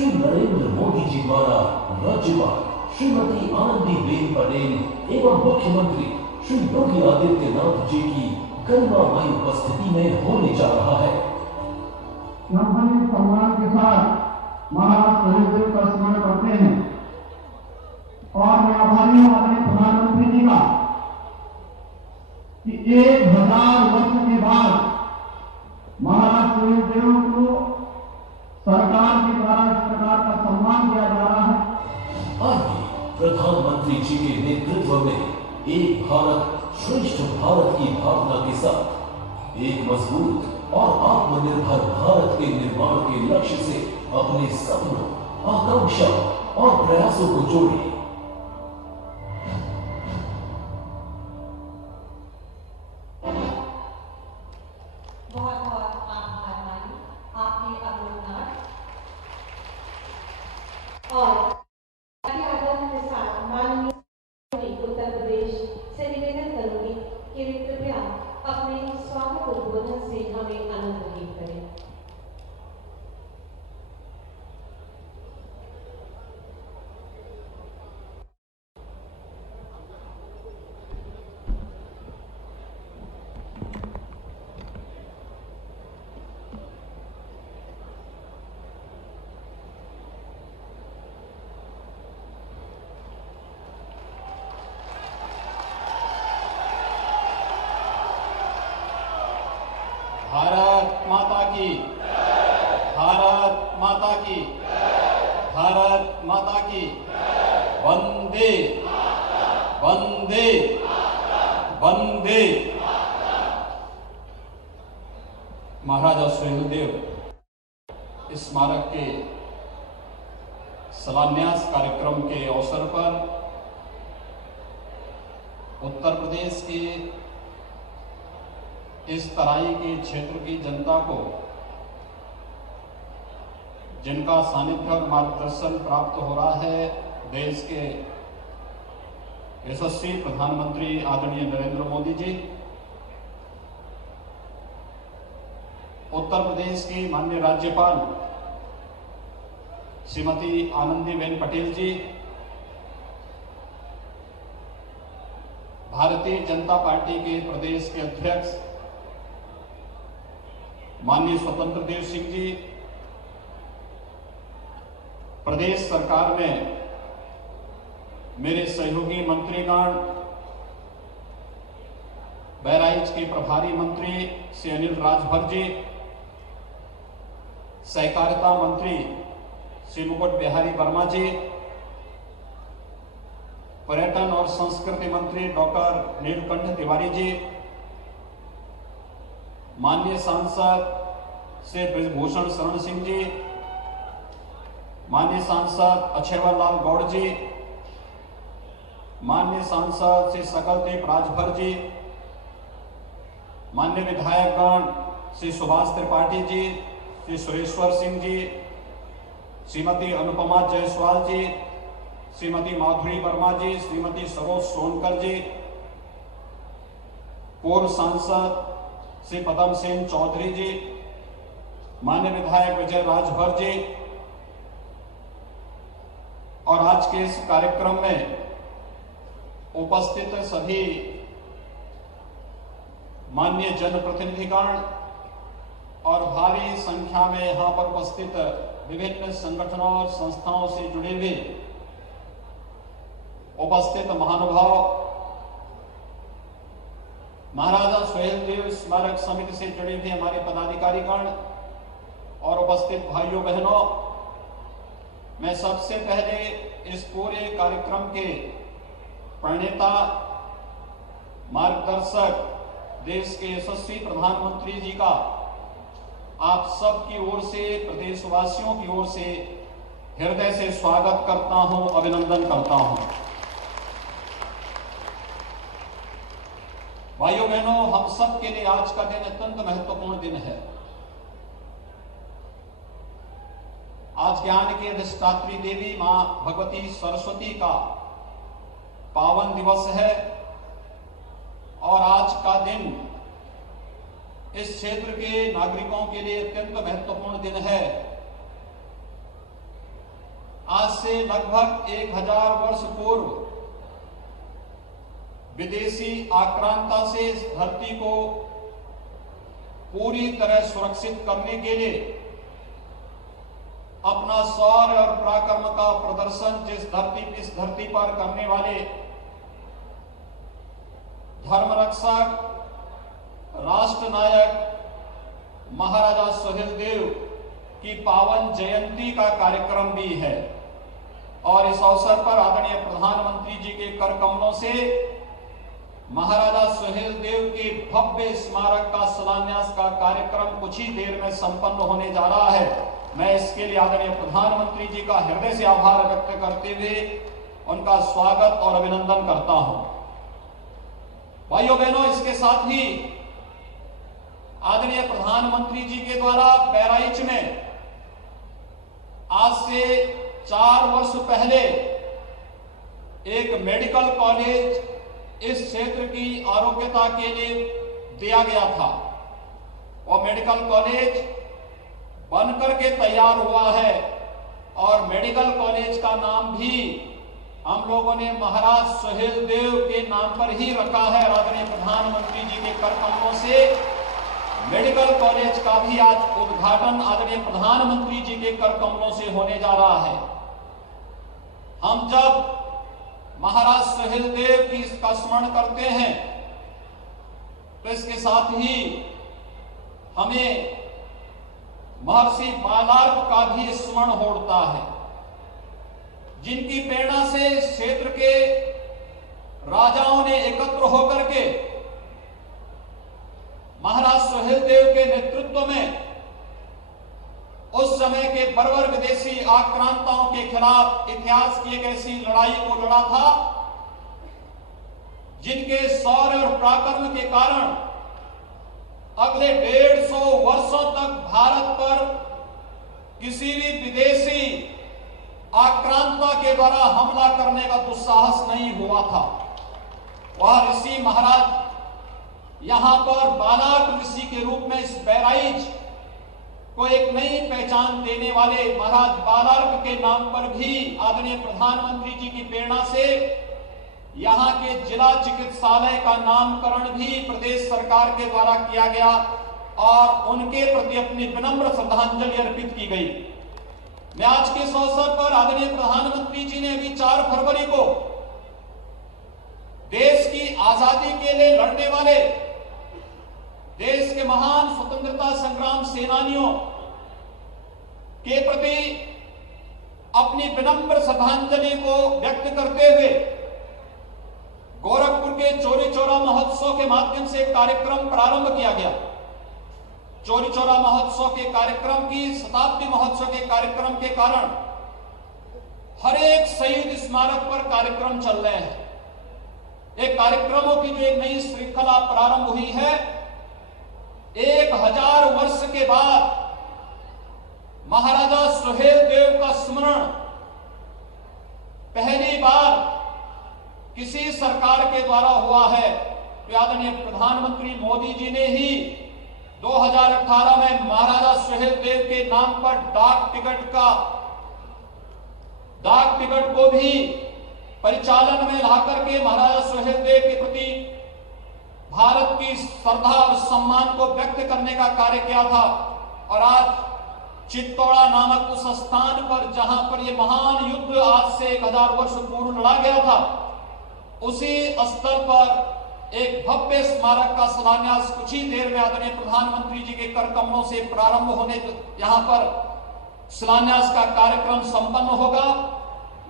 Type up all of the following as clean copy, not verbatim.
श्री नरेंद्र मोदी जी द्वारा राज्यपाल श्रीमती आनंदीबेन पटेल एवं मुख्यमंत्री श्री योगी आदित्यनाथ जी की गरिमामयी उपस्थिति में होने जा रहा है। हम बड़े सम्मान के साथ महाराज सुहेलदेव का स्मरण करते हैं और मैं आभारी हूं अपने प्रधानमंत्री जी का कि 1000 वर्ष के बाद महाराज सुहेलदेव को सरकार के द्वारा इस प्रकार का सम्मान दिया जा रहा है। आइए प्रधानमंत्री जी के नेतृत्व में एक भारत श्रेष्ठ भारत की भावना के साथ एक मजबूत और आत्मनिर्भर भारत के निर्माण के लक्ष्य से अपने सपनों, आकांक्षा और प्रयासों को जोड़ें। और आदम के साथ माननीय उत्तर प्रदेश से निवेदन करूंगी कि वे कृपया अपने स्वागत उद्बोधन से हमें आनंदित करें। भारत माता की, भारत माता की, भारत माता की, वंदे वंदे वंदे। महाराजा सुहेलदेव स्मारक के शिलान्यास कार्यक्रम के अवसर पर उत्तर प्रदेश के इस तराई के क्षेत्र की जनता को जिनका सानिध्य और मार्गदर्शन प्राप्त हो रहा है, देश के यशस्वी प्रधानमंत्री आदरणीय नरेंद्र मोदी जी, उत्तर प्रदेश की माननीय राज्यपाल श्रीमती आनंदीबेन पटेल जी, भारतीय जनता पार्टी के प्रदेश के अध्यक्ष माननीय स्वतंत्र देव सिंह जी, प्रदेश सरकार में मेरे सहयोगी मंत्रीगण, बहराइच के प्रभारी मंत्री श्री अनिल राजभर जी, सहकारिता मंत्री श्री मुकुट बिहारी वर्मा जी, पर्यटन और संस्कृति मंत्री डॉक्टर नीलकंठ तिवारी जी, माननीय सांसद श्री ब्रजभूषण शरण सिंह जी, माननीय सांसद अक्षयवर लाल गौड़ जी, माननीय सांसद श्री सकलदेव राजभर जी, माननीय विधायकगण श्री सुभाष त्रिपाठी जी, श्री सुरेश्वर सिंह जी, श्रीमती अनुपमा जायसवाल जी, श्रीमती माधुरी वर्मा जी, श्रीमती सरोज सोनकर जी, पूर्व सांसद श्री पदम सिंह चौधरी जी, माननीय विधायक विजय राजभर जी, और आज के इस कार्यक्रम में उपस्थित सभी माननीय जनप्रतिनिधिगण और भारी संख्या में यहां पर उपस्थित विभिन्न संगठनों और संस्थाओं से जुड़े हुए उपस्थित महानुभाव, महाराजा सुहेलदेव स्मारक समिति से जुड़े हुए हमारे पदाधिकारीगण और उपस्थित भाइयों बहनों, मैं सबसे पहले इस पूरे कार्यक्रम के प्रणेता, मार्गदर्शक, देश के यशस्वी प्रधानमंत्री जी का आप सब की ओर से, प्रदेशवासियों की ओर से हृदय से स्वागत करता हूं, अभिनंदन करता हूं। भाइयों बहनों, हम सब के लिए आज का दिन अत्यंत महत्वपूर्ण दिन है। आज ज्ञान की अधिष्ठात्री देवी मां भगवती सरस्वती का पावन दिवस है और आज का दिन इस क्षेत्र के नागरिकों के लिए अत्यंत महत्वपूर्ण दिन है। आज से लगभग 1000 वर्ष पूर्व विदेशी आक्रांता से इस धरती को पूरी तरह सुरक्षित करने के लिए अपना शौर्य और पराक्रम का प्रदर्शन इस धरती पर करने वाले धर्मरक्षक राष्ट्र नायक महाराजा सुहेलदेव की पावन जयंती का कार्यक्रम भी है। और इस अवसर पर आदरणीय प्रधानमंत्री जी के कर कमलों से महाराजा सुहेलदेव के भव्य स्मारक का शिलान्यास का कार्यक्रम कुछ ही देर में संपन्न होने जा रहा है। मैं इसके लिए आदरणीय प्रधानमंत्री जी का हृदय से आभार व्यक्त करते हुए उनका स्वागत और अभिनंदन करता हूं। भाइयों बहनों, इसके साथ ही आदरणीय प्रधानमंत्री जी के द्वारा बहराइच में आज से 4 वर्ष पहले एक मेडिकल कॉलेज इस क्षेत्र की आरोग्यता के लिए दिया गया था। और मेडिकल कॉलेज बनकर के तैयार हुआ है और मेडिकल कॉलेज का नाम भी हम लोगों ने महाराज सुहेलदेव के नाम पर ही रखा है। आदरणीय प्रधानमंत्री जी के कर कमलों से मेडिकल कॉलेज का भी आज उद्घाटन आदरणीय प्रधानमंत्री जी के कर कमलों से होने जा रहा है। हम जब महाराज सुहेलदेव की इसका स्मरण करते हैं तो इसके साथ ही हमें महर्षि बालार्क का भी स्मरण होता है, जिनकी प्रेरणा से इस क्षेत्र के राजाओं ने एकत्र होकर के महाराज सुहेलदेव के नेतृत्व में उस समय के बर्बर विदेशी आक्रांताओं के खिलाफ इतिहास की एक ऐसी लड़ाई को लड़ा था जिनके शौर्य और पराक्रम के कारण अगले 150 वर्षों तक भारत पर किसी भी विदेशी आक्रांता के द्वारा हमला करने का दुस्साहस नहीं हुआ था। वह ऋषि महाराज यहां पर बालार्क ऋषि के रूप में इस बहराइच को एक नई पहचान देने वाले महाराज बालार्क के नाम पर भी आदरणीय प्रधानमंत्री जी की प्रेरणा से यहां के जिला चिकित्सालय का नामकरण भी प्रदेश सरकार के द्वारा किया गया और उनके प्रति अपनी विनम्र श्रद्धांजलि अर्पित की गई। मैं आज के इस अवसर पर आदरणीय प्रधानमंत्री जी ने अभी 4 फरवरी को देश की आजादी के लिए लड़ने वाले देश के महान स्वतंत्रता संग्राम सेनानियों के प्रति अपनी विनम्र श्रद्धांजलि को व्यक्त करते हुए गोरखपुर के चौरी चौरा महोत्सव के माध्यम से कार्यक्रम प्रारंभ किया गया। चौरी चौरा महोत्सव के कार्यक्रम की शताब्दी महोत्सव के कार्यक्रम के कारण हर एक शहीद स्मारक पर कार्यक्रम चल रहे हैं। एक कार्यक्रमों की जो एक नई श्रृंखला प्रारंभ हुई है, 1000 वर्ष के बाद महाराजा सुहेलदेव का स्मरण पहली बार किसी सरकार के द्वारा हुआ है। तो आदरणीय प्रधानमंत्री मोदी जी ने ही 2018 में महाराजा सुहेलदेव के नाम पर डाक टिकट को भी परिचालन में लाकर के महाराजा सुहेलदेव के प्रति भारत की श्रद्धा और सम्मान को व्यक्त करने का कार्य किया था। और आज चित्तौड़ा नामक उस स्थान पर जहां पर यह महान युद्ध आज से 1000 वर्ष पूर्व लड़ा गया था, उसी स्थल पर एक भव्य स्मारक का शिलान्यास कुछ ही देर में आदरणीय प्रधानमंत्री जी के कर कमलों से प्रारंभ होने यहां पर शिलान्यास का कार्यक्रम संपन्न होगा।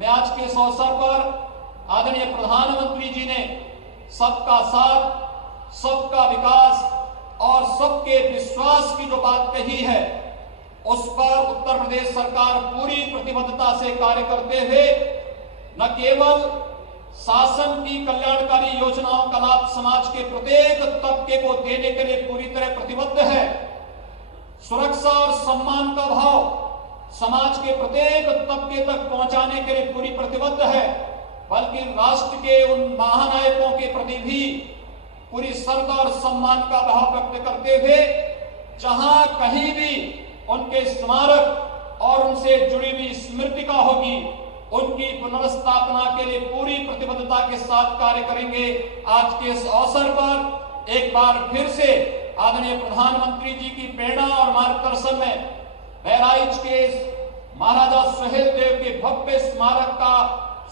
मैं आज के इस अवसर पर आदरणीय प्रधानमंत्री जी ने सबका साथ, सबका विकास और सबके विश्वास की जो बात कही है, उस पर उत्तर प्रदेश सरकार पूरी प्रतिबद्धता से कार्य करते हुए न केवल शासन की कल्याणकारी योजनाओं का लाभ समाज के प्रत्येक तबके को देने के लिए पूरी तरह प्रतिबद्ध है, सुरक्षा और सम्मान का भाव समाज के प्रत्येक तबके तक पहुंचाने के लिए पूरी प्रतिबद्ध है, बल्कि राष्ट्र के उन महानायकों के प्रति भी पूरी श्रद्धा और सम्मान का भाव व्यक्त करते हुए जहां कहीं भी उनके स्मारक और उनसे जुड़ी हुई स्मृति भूमिका होगी उनकी पुनर्स्थापना के लिए पूरी प्रतिबद्धता के साथ कार्य करेंगे। आज के इस अवसर पर एक बार फिर से आदरणीय प्रधानमंत्री जी की प्रेरणा और मार्गदर्शन में बहराइच के महाराजा सुहेलदेव के भव्य स्मारक का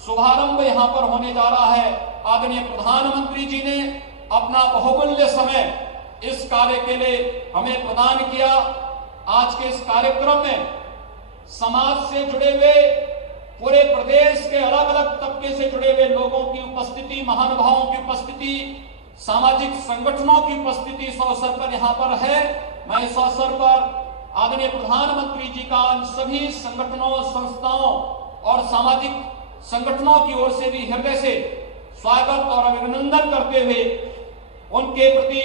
शुभारंभ यहां पर होने जा रहा है। आदरणीय प्रधानमंत्री जी ने अपना बहुमूल्य समय इस कार्य के लिए हमें प्रदान किया। आज के इस कार्यक्रम में समाज से जुड़े हुए पूरे प्रदेश के अलग अलग तबके से जुड़े हुए लोगों की उपस्थिति, महानुभावों की उपस्थिति, सामाजिक संगठनों की उपस्थिति इस अवसर पर यहाँ पर है। मैं इस अवसर पर आदरणीय प्रधानमंत्री जी का उन सभी संगठनों, संस्थाओं और सामाजिक संगठनों की ओर से भी हृदय से स्वागत और अभिनंदन करते हुए उनके प्रति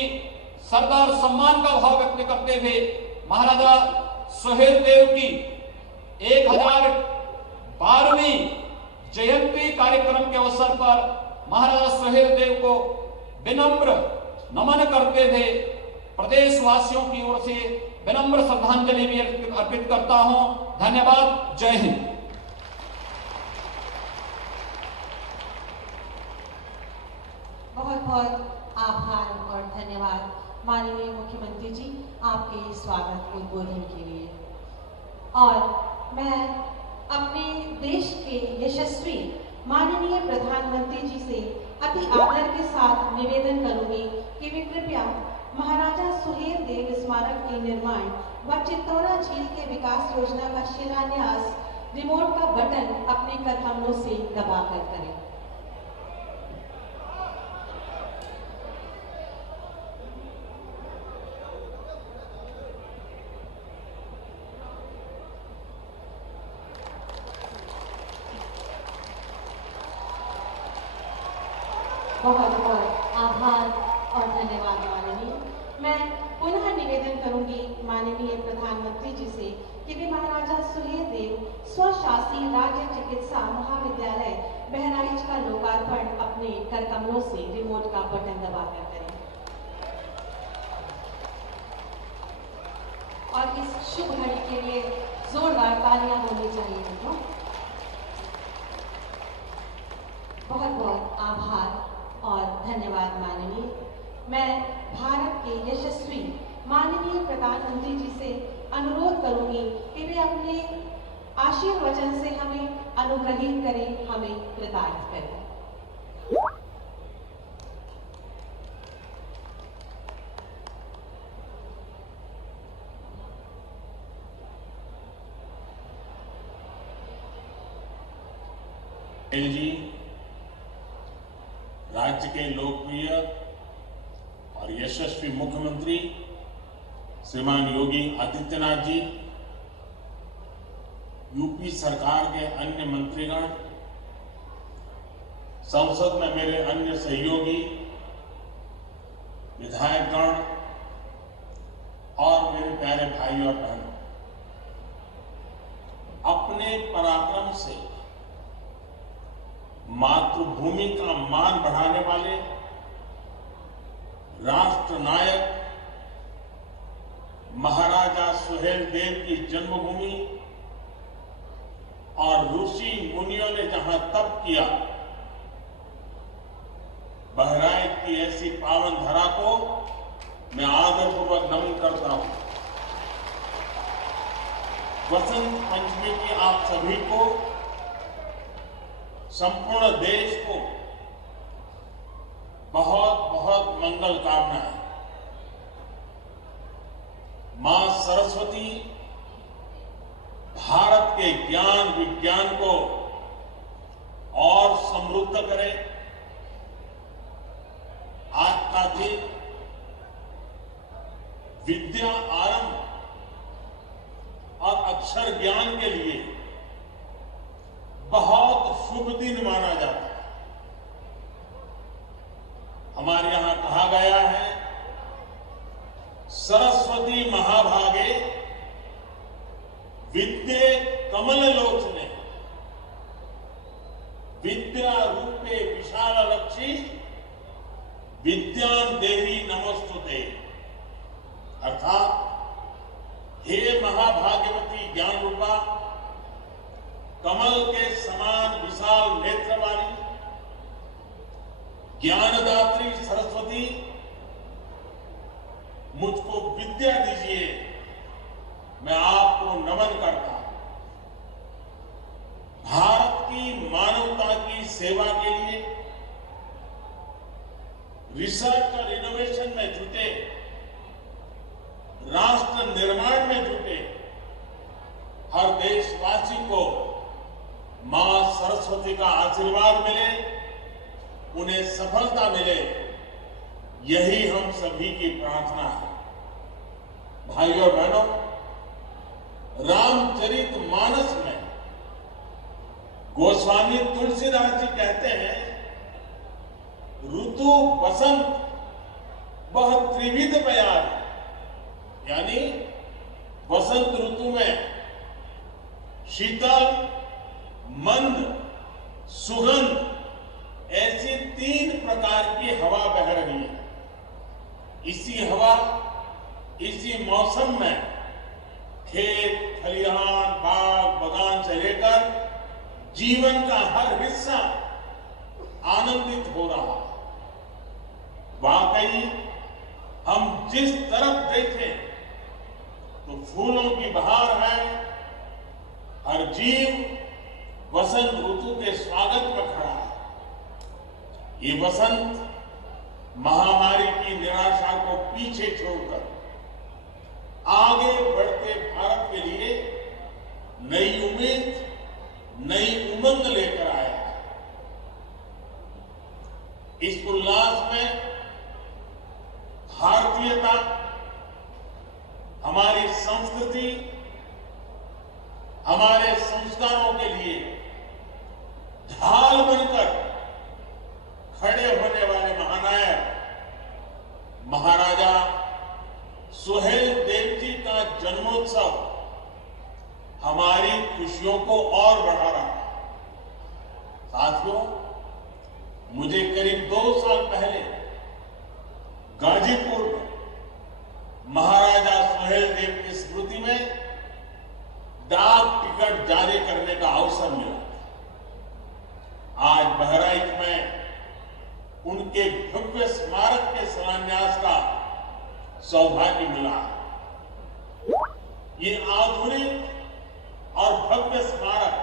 सरदार सम्मान का भाव व्यक्त करते हुए महाराजा सुहेलदेव की 1012वीं जयंती कार्यक्रम के अवसर पर महाराजा सुहेलदेव को विनम्र नमन करते हुए प्रदेशवासियों की ओर से विनम्र श्रद्धांजलि भी अर्पित करता हूं। धन्यवाद। जय हिंद। बहुत बहुत आभार और धन्यवाद माननीय मुख्यमंत्री जी आपके स्वागत उद्बोधन के लिए। और मैं अपने देश के यशस्वी माननीय प्रधानमंत्री जी से अति आदर के साथ निवेदन करूंगी कि वे कृपया महाराजा सुहेलदेव स्मारक के निर्माण व चित्तौरा झील के विकास योजना का शिलान्यास रिमोट का बटन अपने कदमों से दबाकर करें। बहुत बहुत आभार और धन्यवाद माननीय। मैं पुनः निवेदन करूंगी माननीय प्रधानमंत्री जी से कि वे महाराजा सुहेलदेव स्वशासी राज्य चिकित्सा महाविद्यालय बहराइच का लोकार्पण अपने करकमलों से रिमोट का बटन दबाकर करें। और इस शुभ घड़ी के लिए जोरदार तालियां होनी चाहिए। बहुत बहुत आभार और धन्यवाद माननीय। मैं भारत के यशस्वी माननीय प्रधानमंत्री जी से अनुरोध करूंगी कि वे अपने आशीर्वचन से हमें अनुग्रहित करें, हमें कृतार्थ करें। जी राज्य के लोकप्रिय और यशस्वी मुख्यमंत्री श्रीमान योगी आदित्यनाथ जी, यूपी सरकार के अन्य मंत्रीगण, संसद में मेरे अन्य सहयोगी विधायकगण और मेरे प्यारे भाई और बहनों, अपने पराक्रम से मातृभूमि का मान बढ़ाने वाले राष्ट्र नायक महाराजा सुहेलदेव की जन्मभूमि और ऋषि मुनियों ने जहां तप किया, बहराइच की ऐसी पावन धरा को मैं आदरपूर्वक नमन करता हूं। वसंत पंचमी की आप सभी को, संपूर्ण देश को बहुत बहुत मंगल कामनाएं। मां सरस्वती भारत के ज्ञान विज्ञान को और समृद्ध करे। आज का दिन विद्या आरंभ और अक्षर ज्ञान के लिए बहुत शुभ दिन माना जाता है। हमारे यहां कहा गया है, सरस्वती महाभागे विद्ये कमल लोचने, विद्या रूपे विशाल लक्षी, विद्यां देवी नमोस्तुते। अर्थात हे महाभाग्यवती ज्ञान रूपा, कमल के समान विशाल नेत्र वाली ज्ञानदात्री सरस्वती, मुझको विद्या दीजिए, मैं आपको नमन करता हूं। भारत की मानवता की सेवा के लिए रिसर्च और इनोवेशन में जुटे, राष्ट्र निर्माण में जुटे हर देशवासी को मां सरस्वती का आशीर्वाद मिले, उन्हें सफलता मिले, यही हम सभी की प्रार्थना है। भाइयों और बहनों, रामचरितमानस में गोस्वामी तुलसीदास जी कहते हैं, ऋतु बसंत वह त्रिविध प्यार, यानी वसंत ऋतु में शीतल, मंद, सुगंध ऐसी 3 प्रकार की हवा बह रही है। इसी हवा, इसी मौसम में खेत, खलिहान, बाग, बगान से लेकर जीवन का हर हिस्सा आनंदित हो रहा है। वाकई हम जिस तरफ देखें तो फूलों की बहार है, हर जीव वसंत ऋतु के स्वागत में खड़ा है। ये वसंत महामारी की निराशा को पीछे छोड़कर आगे बढ़ते भारत के लिए नई उम्मीद, नई उमंग लेकर आया है। इस उल्लास में भारतीयता, हमारी संस्कृति, हमारे संस्कारों के लिए ढाल बनकर खड़े होने वाले महानायक महाराजा सुहेल देव जी का जन्मोत्सव हमारी खुशियों को और बढ़ा रहा है। साथियों, मुझे करीब 2 साल पहले गाजीपुर में महाराजा सुहेल देव की स्मृति में डाक टिकट जारी करने का अवसर मिला। आज बहराइच में उनके भव्य स्मारक के शिलान्यास का सौभाग्य मिला। ये आधुनिक और भव्य स्मारक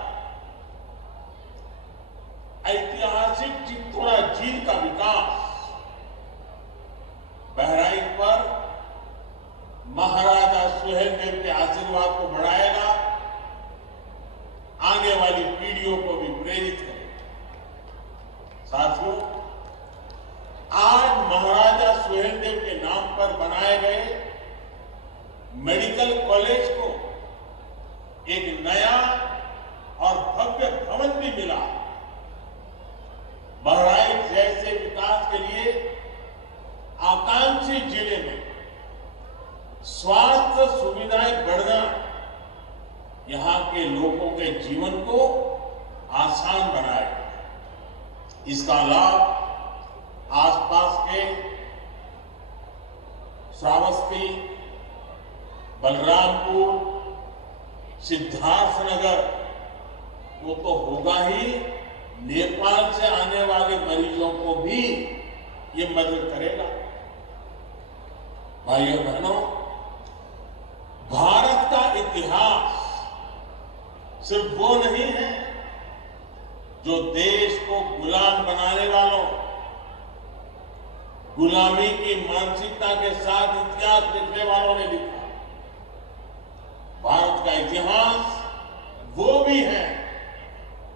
ऐतिहासिक चित्तौरा झील का विकास, बहराइच पर महाराजा सुहेल देव के आशीर्वाद को बढ़ाएगा, आने वाली पीढ़ियों को भी प्रेरित करेगा। साथियों, आज महाराजा सुहेल देव के नाम पर बनाए गए मेडिकल कॉलेज को एक नया और भव्य भवन भी मिला। बहराइच जैसे विकास के लिए आकांक्षी जिले में स्वास्थ्य सुविधाएं बढ़ना यहां के लोगों के जीवन को आसान बनाएगा। इसका लाभ आसपास के श्रावस्ती, बलरामपुर, सिद्धार्थनगर वो तो होगा ही, नेपाल से आने वाले मरीजों को भी ये मदद करेगा। भाइयों बहनों, भारत का इतिहास सिर्फ वो नहीं है जो देश को गुलाम बनाने वालों, गुलामी की मानसिकता के साथ इतिहास लिखने वालों ने लिखा। भारत का इतिहास वो भी है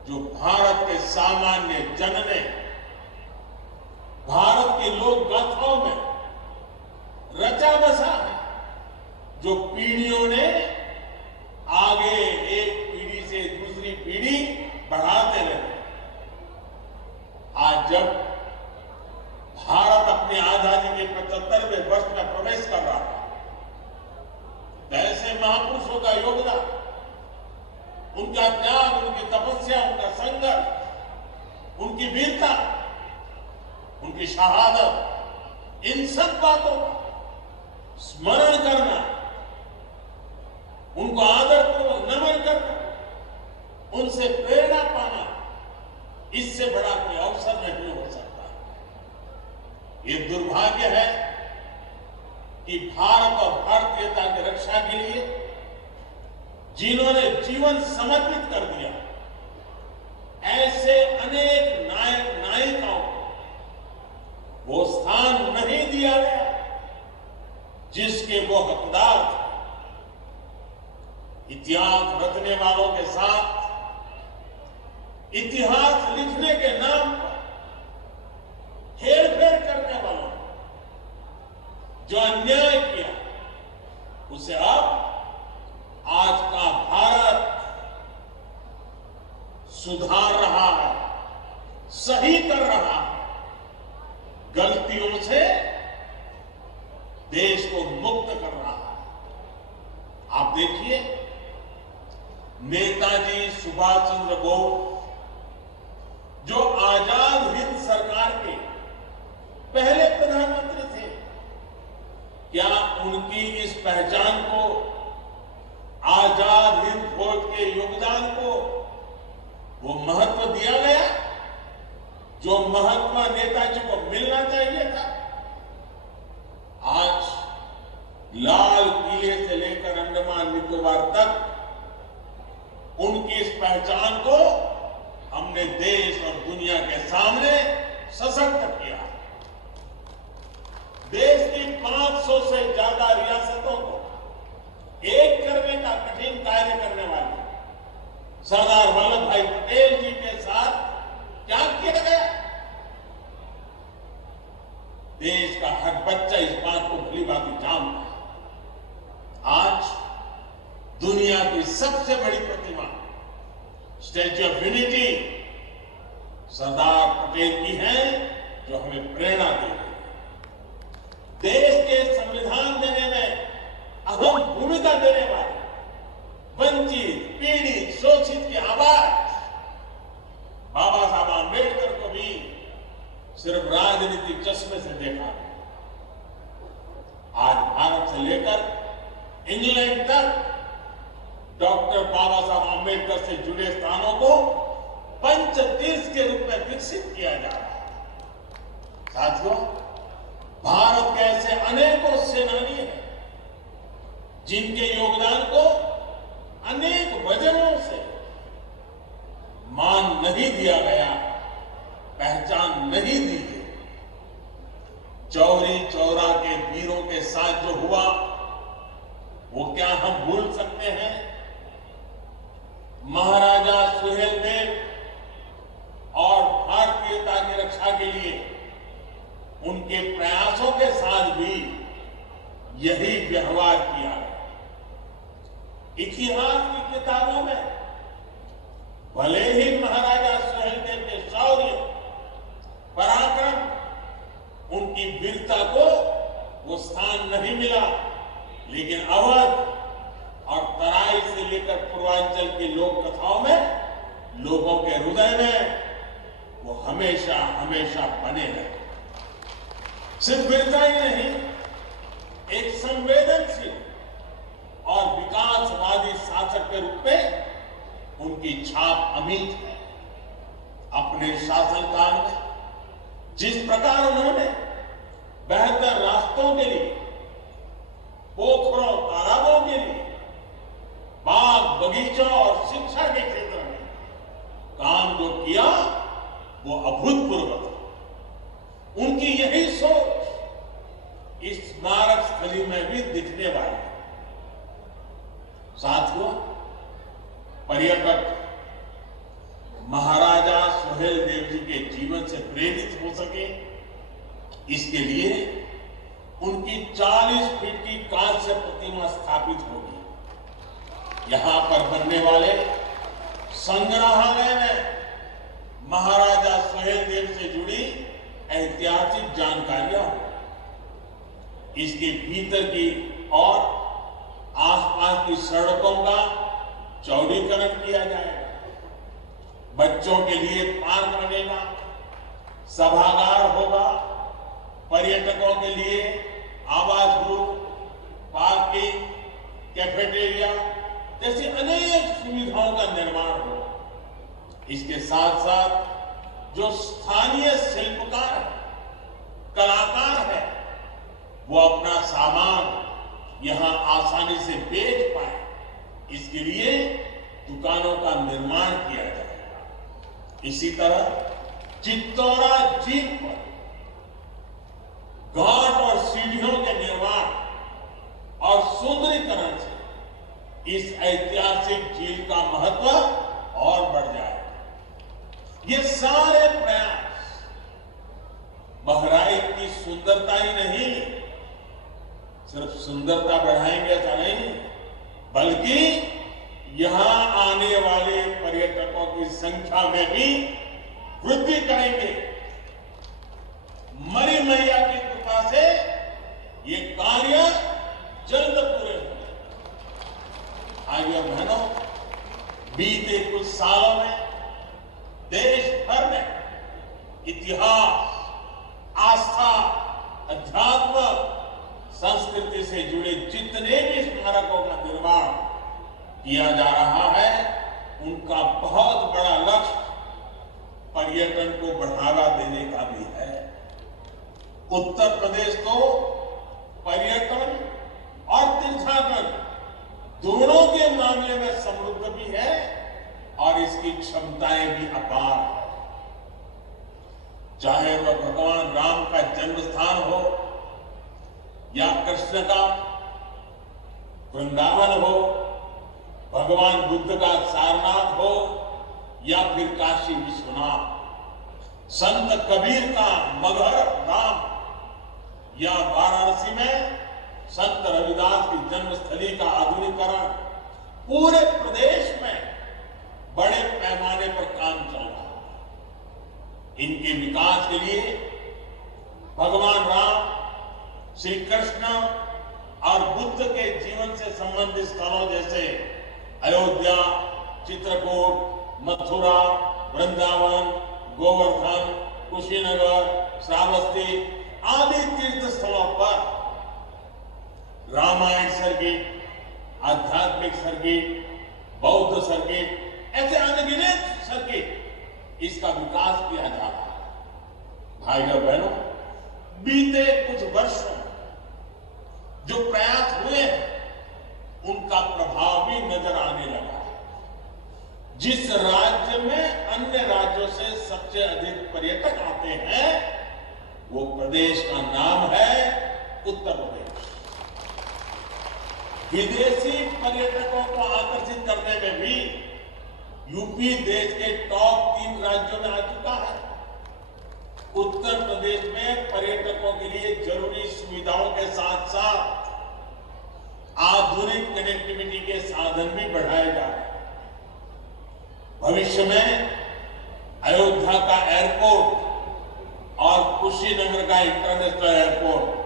जो भारत के सामान्य जन ने भारत की लोक गाथाओं में रचा बसा है, जो पीढ़ियों ने आगे एक पीढ़ी से दूसरी पीढ़ी बढ़ाते रहे। आज जब भारत अपनी आजादी के 75वें वर्ष में प्रवेश कर रहा है, तो ऐसे महापुरुषों का योगदान, उनका त्याग, उनकी तपस्या, उनका संघर्ष, उनकी वीरता, उनकी शहादत, इन सब बातों का स्मरण करना, उनको आदरपूर्वक नमन करना, उनसे प्रेरणा पाना, इससे बड़ा कोई अवसर नहीं हो सकता। ये दुर्भाग्य है कि भारत और भारतीयता की रक्षा के लिए जिन्होंने जीवन समर्पित कर दिया, ऐसे अनेक नायक नायिकाओं को वो स्थान नहीं दिया गया जिसके वो हकदार थे। इतिहास रचने वालों के साथ इतिहास लिखने के नाम पर हेरफेर करने वालों ने जो अन्याय किया, उसे अब आज का भारत सुधार रहा है, सही कर रहा है, गलतियों से देश को मुक्त कर रहा है। आप देखिए, नेताजी सुभाष चंद्र बोस जो आजाद हिंद सरकार के पहले प्रधानमंत्री थे, क्या उनकी इस पहचान को, आजाद हिंद फौज के योगदान को वो महत्व दिया गया जो महत्व नेताजी को मिलना चाहिए था? आज लाल किले से लेकर अंडमान निकोबार तक उनकी इस पहचान को हमने देश और दुनिया के सामने सशक्त किया। देश की 500 से ज्यादा रियासतों को एक करने का कठिन कार्य करने वाले सरदार वल्लभ भाई पटेल जी के साथ क्या किया गया? देश का हर बच्चा इस बात को भली भांति जानता है। आज दुनिया की सबसे बड़ी प्रतिमा statue of unity Sardar Patel की है, जो हमें प्रेरणा दे रही है। देश के संविधान देने में अहम भूमिका देने वाले वंचित, पीड़ित, शोषित की आवाज बाबा साहब आंबेडकर को भी सिर्फ राजनीतिक चश्मे से देखा। आज भारत से लेकर इंग्लैंड तक डॉक्टर बाबा साहब आंबेडकर से जुड़े स्थानों को पंचतीर्थ के रूप में विकसित किया जा रहा है। साथियों, भारत के ऐसे अनेकों सेनानी हैं जिनके योगदान को अनेक वजहों से मान नहीं दिया गया, पहचान नहीं दी गई। चौरी चौरा के वीरों के साथ जो हुआ, वो क्या हम भूल सकते हैं? महाराजा सुहेलदेव और भारतीयता की रक्षा के लिए उनके प्रयासों के साथ भी यही व्यवहार किया गया। इतिहास की किताबों में भले ही महाराजा सुहेलदेव के शौर्य, पराक्रम, उनकी वीरता को वो स्थान नहीं मिला, लेकिन अवध और तराई से लेकर पूर्वांचल की लोक कथाओं में लोगों के हृदय में वो हमेशा हमेशा बने रहे। सिर्फ वीरता ही नहीं, एक संवेदनशील और विकासवादी शासक के रूप में उनकी छाप अमिट है। अपने शासनकाल में जिस प्रकार उन्होंने बेहतर रास्तों के लिए, पोखरों तालाबों के लिए, बाग बगीचा और शिक्षा के क्षेत्र में काम जो किया, वो अभूतपूर्व था। उनकी यही सोच इस स्मारक स्थली में भी दिखने वाली है। साथियों, पर्यटक महाराजा सुहेलदेव जी के जीवन से प्रेरित हो सके, इसके लिए उनकी 40 फीट की कांस्य प्रतिमा स्थापित होगी। यहां पर बनने वाले संग्रहालय में महाराजा सुहेलदेव से जुड़ी ऐतिहासिक जानकारियां होंगी। इसके भीतर की और आसपास की सड़कों का चौड़ीकरण किया जाएगा। बच्चों के लिए पार्क बनेगा, सभागार होगा, पर्यटकों के लिए आवास गृह, पार्किंग, कैफेटेरिया जैसी अनेक सुविधाओं का निर्माण होगा। इसके साथ साथ जो स्थानीय शिल्पकार है, कलाकार है, वो अपना सामान यहां आसानी से बेच पाए, इसके लिए दुकानों का निर्माण किया जाएगा। इसी तरह चित्तौरा झील पर घाट और सीढ़ियों के निर्माण और सुंदरीकरण से इस ऐतिहासिक झील का महत्व और बढ़ जाएगा। ये सारे प्रयास बहराइच की सुंदरता ही नहीं, सिर्फ सुंदरता बढ़ाएंगे ऐसा नहीं, बल्कि यहां आने वाले पर्यटकों की संख्या में भी वृद्धि करेंगे। मरी मैया की कृपा से ये कार्य जल्द पूरे होंगे। भाइयों और बहनों, बीते कुछ सालों में देश भर में इतिहास, आस्था, अध्यात्म, संस्कृति से जुड़े जितने भी स्मारकों का निर्माण किया जा रहा है, उनका बहुत बड़ा लक्ष्य पर्यटन को बढ़ावा देने का भी है। उत्तर प्रदेश तो पर्यटन और तीर्थाटन दोनों के मामले में समृद्ध भी है और इसकी क्षमताएं भी अपार है। चाहे वह भगवान राम का जन्म स्थान हो या कृष्ण का वृंदावन हो, भगवान बुद्ध का सारनाथ हो या फिर काशी विश्वनाथ, संत कबीर का मगहर धाम या वाराणसी में संत रविदास की जन्मस्थली का आधुनिकीकरण, पूरे प्रदेश में बड़े पैमाने पर काम चल रहा है। इनके विकास के लिए भगवान राम, श्री कृष्ण और बुद्ध के जीवन से संबंधित स्थलों जैसे अयोध्या, चित्रकूट, मथुरा, वृंदावन, गोवर्धन, कुशीनगर, श्रावस्ती आदि तीर्थ स्थलों पर रामायण सर्किट, आध्यात्मिक सर्किट, बौद्ध सर्किट, ऐसे अनगिनत सर्किट, इसका विकास किया जा रहा है। भाइयों बहनों, बीते कुछ वर्षों जो प्रयास हुए हैं, उनका प्रभाव भी नजर आने लगा है। जिस राज्य में अन्य राज्यों से सबसे अधिक पर्यटक आते हैं, वो प्रदेश का नाम है उत्तर प्रदेश। विदेशी पर्यटकों को आकर्षित करने में भी यूपी देश के टॉप 3 राज्यों में आ चुका है। उत्तर प्रदेश में पर्यटकों के लिए जरूरी सुविधाओं के साथ साथ आधुनिक कनेक्टिविटी के साधन भी बढ़ाए जा रहे हैं। भविष्य में अयोध्या का एयरपोर्ट और कुशीनगर का इंटरनेशनल एयरपोर्ट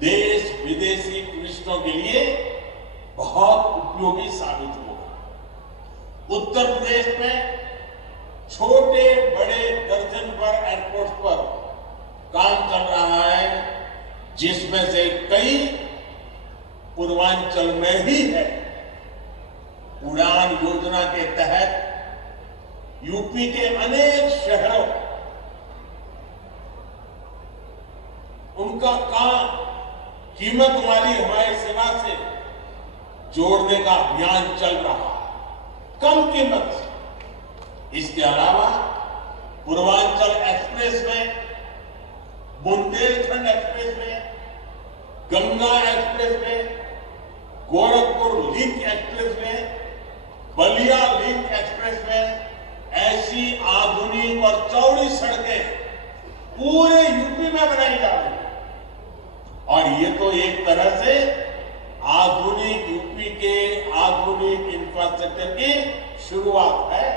देश विदेशी टूरिस्टों के लिए बहुत उपयोगी साबित होगा। उत्तर प्रदेश में छोटे बड़े दर्जन भर एयरपोर्ट पर काम चल रहा है, जिसमें से कई पूर्वांचल में ही है। उड़ान योजना के तहत यूपी के अनेक शहरों उनका काम कीमत वाली हवाई सेवा से जोड़ने का अभियान चल रहा है, कम कीमत से। इसके अलावा पूर्वांचल एक्सप्रेस में, बुंदेलखंड एक्सप्रेस में, गंगा एक्सप्रेस में, गोरखपुर लिंक एक्सप्रेस में, बलिया लिंक एक्सप्रेस में ऐसी आधुनिक और चौड़ी सड़कें पूरे यूपी में बनाई जा रही है। और ये तो एक तरह से आधुनिक यूपी के आधुनिक इंफ्रास्ट्रक्चर की शुरुआत है।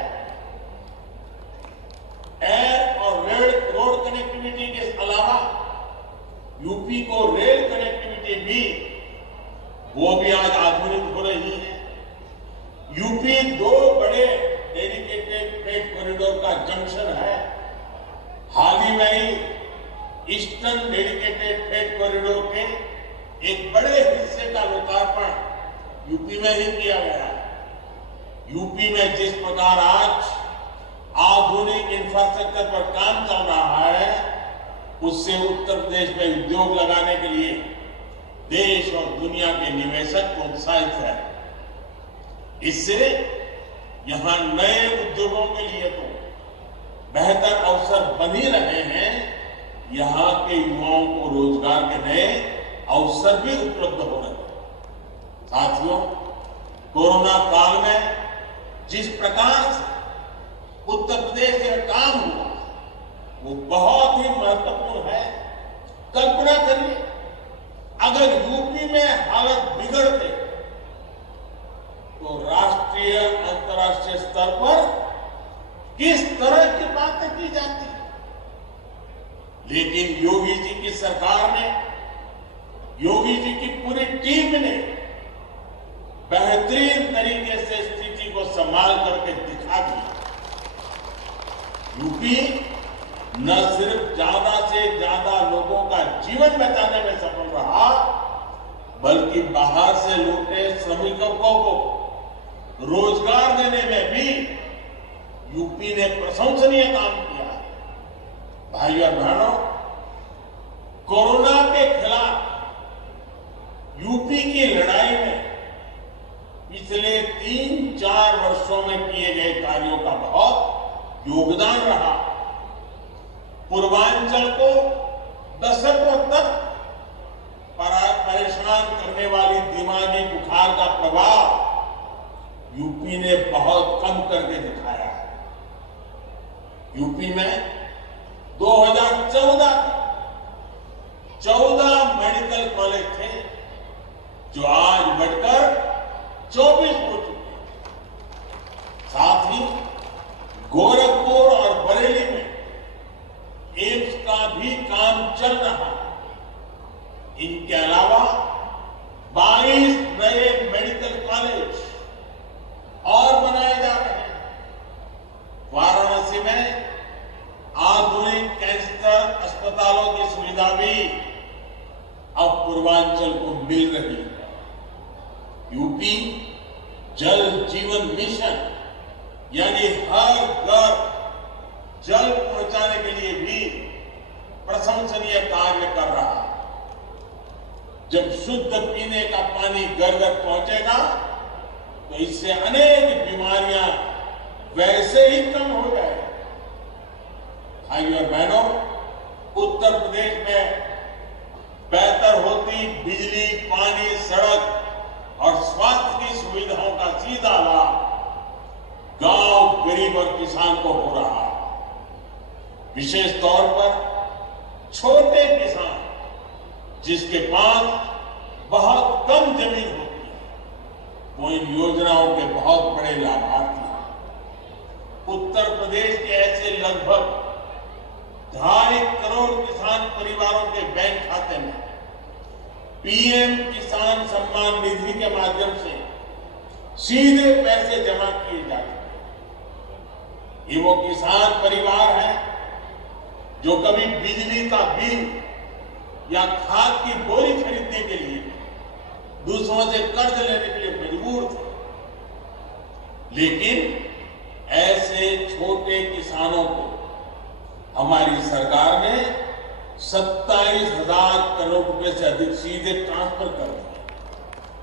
एयर और रोड कनेक्टिविटी के अलावा यूपी को रेल कनेक्टिविटी भी, वो भी आज आधुनिक हो रही है। यूपी 2 बड़े डेडिकेटेड फ्रेट कॉरिडोर का जंक्शन है। हाल ही में ही ईस्टर्न डेडिकेटेड फ्रेट कॉरिडोर के एक बड़े हिस्से का लोकार्पण यूपी में ही किया गया है। यूपी में जिस प्रकार आज इंफ्रास्ट्रक्चर पर काम चल रहा है, उससे उत्तर प्रदेश में उद्योग लगाने के लिए देश और दुनिया के निवेशक प्रोत्साहित है। इससे यहां नए उद्योगों के लिए तो बेहतर अवसर बन ही रहे हैं, यहां के युवाओं को रोजगार के नए अवसर भी उपलब्ध हो रहे हैं। साथियों, कोरोना काल में जिस प्रकार से उत्तर प्रदेश में काम हुआ वो बहुत ही महत्वपूर्ण है। कल्पना करिए, अगर यूपी में हालत बिगड़ते तो राष्ट्रीय अंतर्राष्ट्रीय स्तर पर किस तरह की बातें की जाती। लेकिन योगी जी की सरकार ने, योगी जी की पूरी टीम ने बेहतरीन तरीके से स्थिति को संभाल करके दिखा दिया। यूपी न सिर्फ ज्यादा से ज्यादा लोगों का जीवन बचाने में सफल रहा, बल्कि बाहर से लौटे श्रमिकों को रोजगार देने में भी यूपी ने प्रशंसनीय काम किया। भाइयों और बहनों, कोरोना के खिलाफ यूपी की लड़ाई में पिछले 3-4 वर्षों में किए गए कार्यों का बहुत योगदान रहा। पूर्वांचल को दशकों तक परेशान करने वाली दिमागी बुखार का प्रभाव यूपी ने बहुत कम करके दिखाया है। यूपी में 2014 मेडिकल कॉलेज थे, जो आज बढ़कर 24 हो चुके हैं। साथ ही गोरखपुर और बरेली में एम्स का भी काम चल रहा है। इनके अलावा 22 नए मेडिकल कॉलेज और बनाए जा रहे हैं। वाराणसी में आधुनिक कैंसर अस्पतालों की सुविधा भी अब पूर्वांचल को मिल रही है। यूपी जल जीवन मिशन यानी हर घर जल पहुंचाने के लिए भी प्रशंसनीय कार्य कर रहा है। जब शुद्ध पीने का पानी घर घर पहुंचेगा तो इससे अनेक बीमारियां वैसे ही कम हो जाएगी। भाइयों और बहनों, उत्तर प्रदेश में बेहतर होती बिजली, पानी, सड़क और स्वास्थ्य की सुविधाओं का सीधा लाभ गांव, गरीब और किसान को हो रहा है। विशेष तौर पर छोटे किसान जिसके पास बहुत कम जमीन होती है, वो इन योजनाओं के बहुत बड़े लाभार्थी हैं। उत्तर प्रदेश के ऐसे लगभग 2.5 करोड़ किसान परिवारों के बैंक खाते में पीएम किसान सम्मान निधि के माध्यम से सीधे पैसे जमा किए जाते हैं। ये वो किसान परिवार है जो कभी बिजली का बिल या खाद की बोरी खरीदने के लिए दूसरों से कर्ज लेने के लिए मजबूर थे, लेकिन ऐसे छोटे किसानों को हमारी सरकार ने 27,000 करोड़ रुपए से अधिक सीधे ट्रांसफर कर दिए,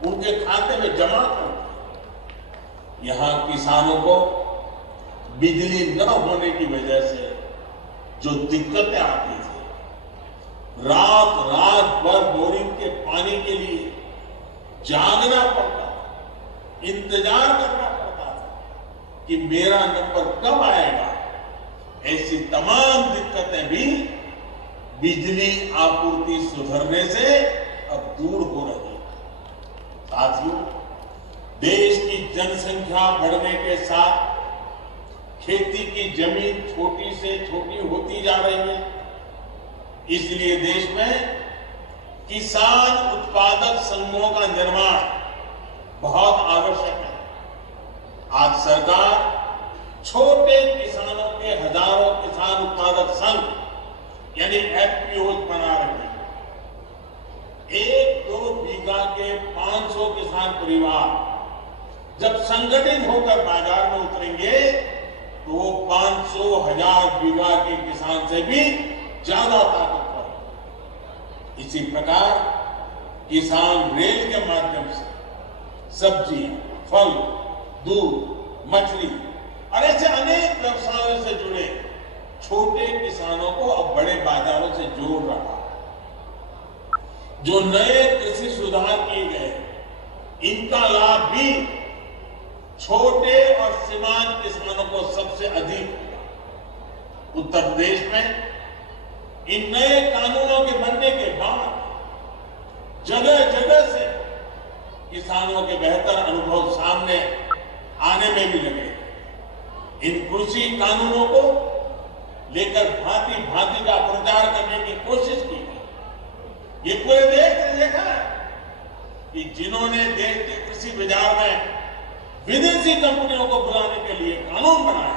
उनके खाते में जमा कर दिए। यहां किसानों को बिजली न होने की वजह से जो दिक्कतें आती थी, रात भर बोरिंग के पानी के लिए जागना पड़ता, इंतजार करना पड़ता था कि मेरा नंबर कब आएगा। ऐसी तमाम दिक्कतें भी बिजली आपूर्ति सुधरने से अब दूर हो रही है। साथियों, देश की जनसंख्या बढ़ने के साथ खेती की जमीन छोटी से छोटी होती जा रही है। इसलिए देश में किसान उत्पादक संघों का निर्माण बहुत आवश्यक है। आज सरकार छोटे किसानों के हजारों किसान उत्पादक संघ यानी एफपीओ बना रही है। 1-2 बीघा के 500 किसान परिवार जब संगठित होकर बाजार में उतरेंगे तो वो 500,000 बीघा के किसान से भी ज्यादा ताकतवर है। इसी प्रकार किसान रेल के माध्यम से सब्जी, फल, दूध, मछली और ऐसे अनेक व्यवसायों से जुड़े छोटे किसानों को अब बड़े बाजारों से जोड़ रहा है। जो नए कृषि सुधार किए गए, इनका लाभ भी छोटे और सीमांत किसानों को सबसे अधिक होगा। उत्तर प्रदेश में इन नए कानूनों के बनने के बाद जगह जगह से किसानों के बेहतर अनुभव सामने आने में भी लगे। इन कृषि कानूनों को लेकर भांति भांति का प्रचार करने की कोशिश की गई। ये पूरे देश ने देखा है कि जिन्होंने देश के कृषि बाजार में विदेशी कंपनियों को बुलाने के लिए कानून बनाया,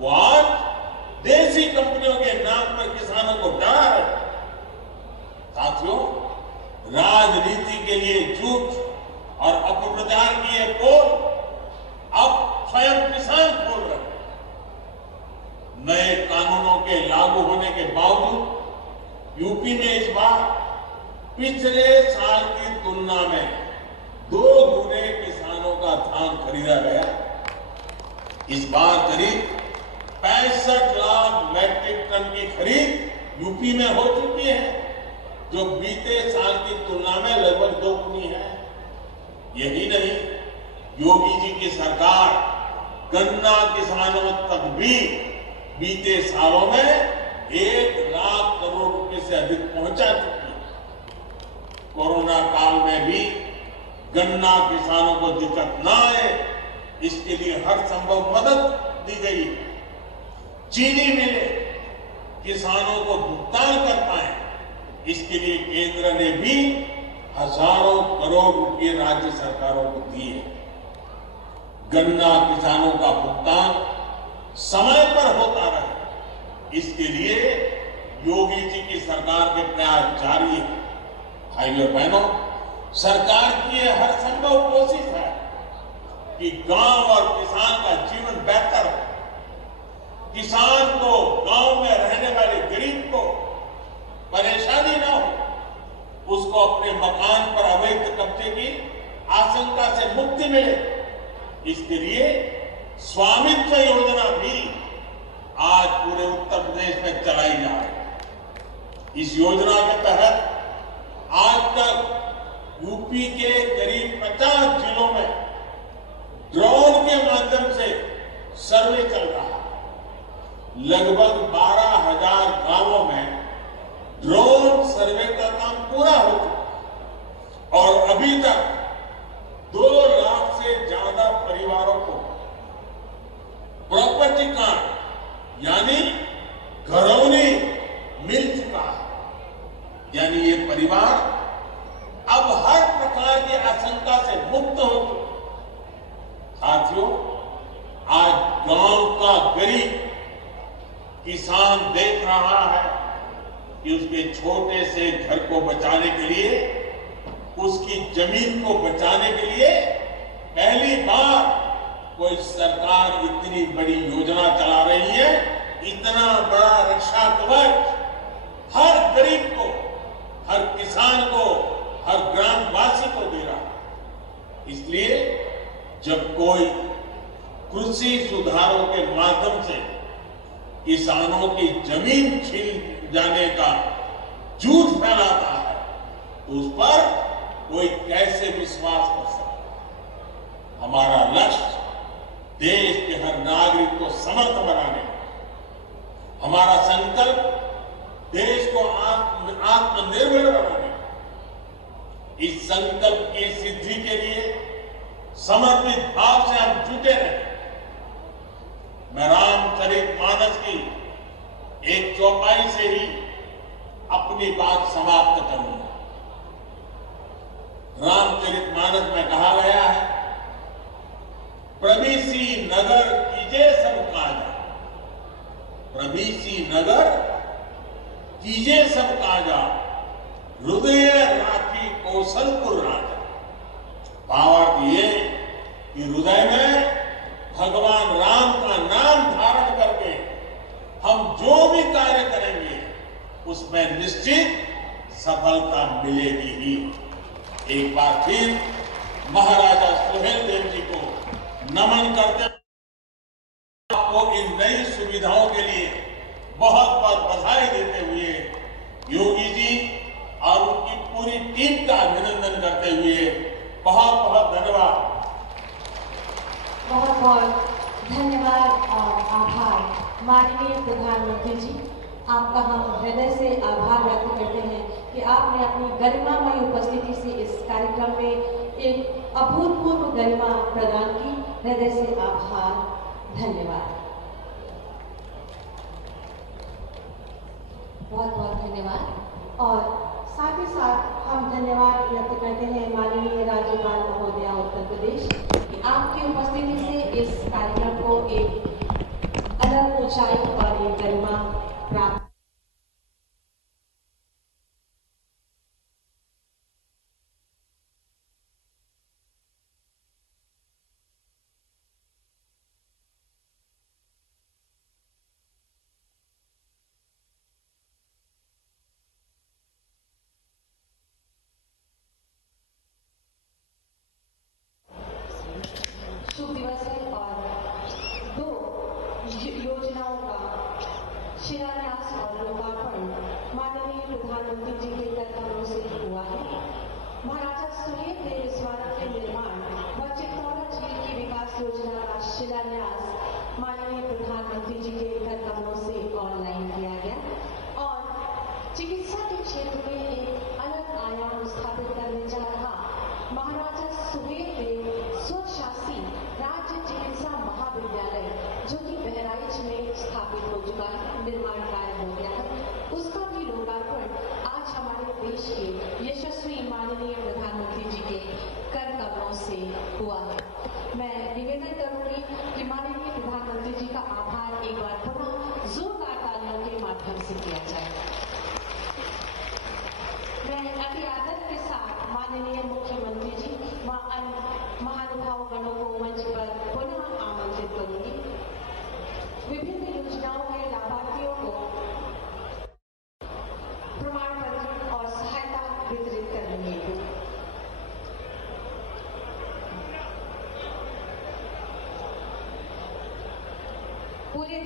वो आज देशी कंपनियों के नाम पर किसानों को डरा रहे। साथियों, राजनीति के लिए झूठ और अपप्रचार किए पोल अब स्वयं किसान खोल रहे हैं। नए कानूनों के लागू होने के बावजूद यूपी में इस बार पिछले साल की तुलना में 2 गुने किसानों का धान खरीदा गया। इस बार करीब 65 लाख मैट्रिक टन की खरीद यूपी में हो चुकी है, जो बीते साल की तुलना में लगभग 2 गुनी है। यही नहीं, योगी जी की सरकार गन्ना किसानों तक भी बीते सालों में 1 लाख करोड़ रुपए से अधिक पहुंचा चुकी है। कोरोना काल में भी गन्ना किसानों को दिक्कत न आए, इसके लिए हर संभव मदद दी गई। चीनी मिलें किसानों को भुगतान कर पाए, इसके लिए केंद्र ने भी हजारों करोड़ रुपए राज्य सरकारों को दिए। गन्ना किसानों का भुगतान समय पर होता रहे, इसके लिए योगी जी की सरकार के प्रयास जारी है। भाइयों और बहनों, सरकार की यह हर संभव कोशिश है कि गांव और किसान का जीवन बेहतर हो। किसान को, गांव में रहने वाले गरीब को परेशानी ना हो, उसको अपने मकान पर अवैध कब्जे की आशंका से मुक्ति मिले, इसके लिए स्वामित्व योजना भी आज पूरे उत्तर प्रदेश में चलाई जा रही है। इस योजना के तहत आज तक यूपी के करीब 50 जिलों में ड्रोन के माध्यम से सर्वे चल रहा है। लगभग 12,000 गांवों में ड्रोन सर्वे का काम पूरा हो चुका और अभी तक 2 लाख से ज्यादा परिवारों को प्रॉपर्टी कार्ड यानी घरौनी मिल चुका है। यानी ये परिवार अब हर प्रकार की आशंका से मुक्त हो चुके। साथियों, आज गांव का गरीब किसान देख रहा है कि उसके छोटे से घर को बचाने के लिए, उसकी जमीन को बचाने के लिए पहली बार कोई सरकार इतनी बड़ी योजना चला रही है। इतना बड़ा रक्षा कवच हर गरीब को, हर किसान को, हर ग्रामवासी को दे रहा है। इसलिए जब कोई कृषि सुधारों के माध्यम से किसानों की जमीन छीन जाने का झूठ फैलाता है, तो उस पर कोई कैसे विश्वास कर सकता है। हमारा लक्ष्य देश के हर नागरिक को समर्थ बनाने, हमारा संकल्प देश को आत्मनिर्भर बनाने। इस संकल्प की सिद्धि के लिए समर्पित भाव से हम जुटे रहे। मैं रामचरितमानस की एक चौपाई से ही अपनी बात समाप्त करूंगा। रामचरितमानस में कहा गया है, प्रभीसी नगर कीजे सब काजा, प्रभीसी नगर कीजे सब काजा, हृदय राखी कौशलपुर राजा। भावार्थ ये कि हृदय में भगवान राम का नाम धारण करके हम जो भी कार्य करेंगे उसमें निश्चित सफलता मिलेगी ही। एक बार फिर महाराजा सुहेलदेव जी को नमन करते आपको इन नई सुविधाओं के लिए बहुत बहुत बधाई देते हुए योगी जी और उनकी पूरी टीम का अभिनंदन करते हुए बहुत बहुत धन्यवाद। बहुत बहुत धन्यवाद और आभार माननीय प्रधानमंत्री जी, आपका हम हृदय से आभार व्यक्त करते हैं कि आपने अपनी गरिमामय उपस्थिति से इस कार्यक्रम में एक अभूतपूर्व गरिमा प्रदान की। हृदय से आभार, धन्यवाद। बहुत बहुत धन्यवाद। और साथ ही साथ हम धन्यवाद व्यक्त करते हैं माननीय राज्यपाल महोदया उत्तर प्रदेश कि आपकी उपस्थिति से इस कार्यक्रम को एक अलग ऊंचाई और एक गरिमा प्राप्त। शुभ दिवस है और दो योजनाओं का शिलान्यास और लोकार्पण माननीय प्रधानमंत्री जी के कदमों से हुआ है। महाराजा सुहेलदेव स्मारक के निर्माण व चित्तौरा झील की विकास योजना का शिलान्यास माननीय प्रधानमंत्री जी के कदमों से ऑनलाइन किया गया और चिकित्सा के क्षेत्र में एक अलग आयाम स्थापित करने जा रहा महाराजा सुहेलदेव स्वशासी राज्य चिकित्सा महाविद्यालय जो कि बहराइच में स्थापित हो चुका है, निर्माण कार्य हो गया है, उसका भी लोकार्पण आज हमारे देश के यशस्वी माननीय प्रधानमंत्री जी के कर कमलों से हुआ है। मैं निवेदन करूंगी कि माननीय प्रधानमंत्री जी का आभार एक बार पुनः जोरदार तालियों के माध्यम से किया जाए। मैं अति आदर के साथ माननीय मुख्यमंत्री जी व अन्य महानुभाव गणों को मंच पर पुनः आमंत्रित करूंगी। विभिन्न योजनाओं के लाभार्थियों को प्रमाण पत्र और सहायता वितरित करने हेतु पूरे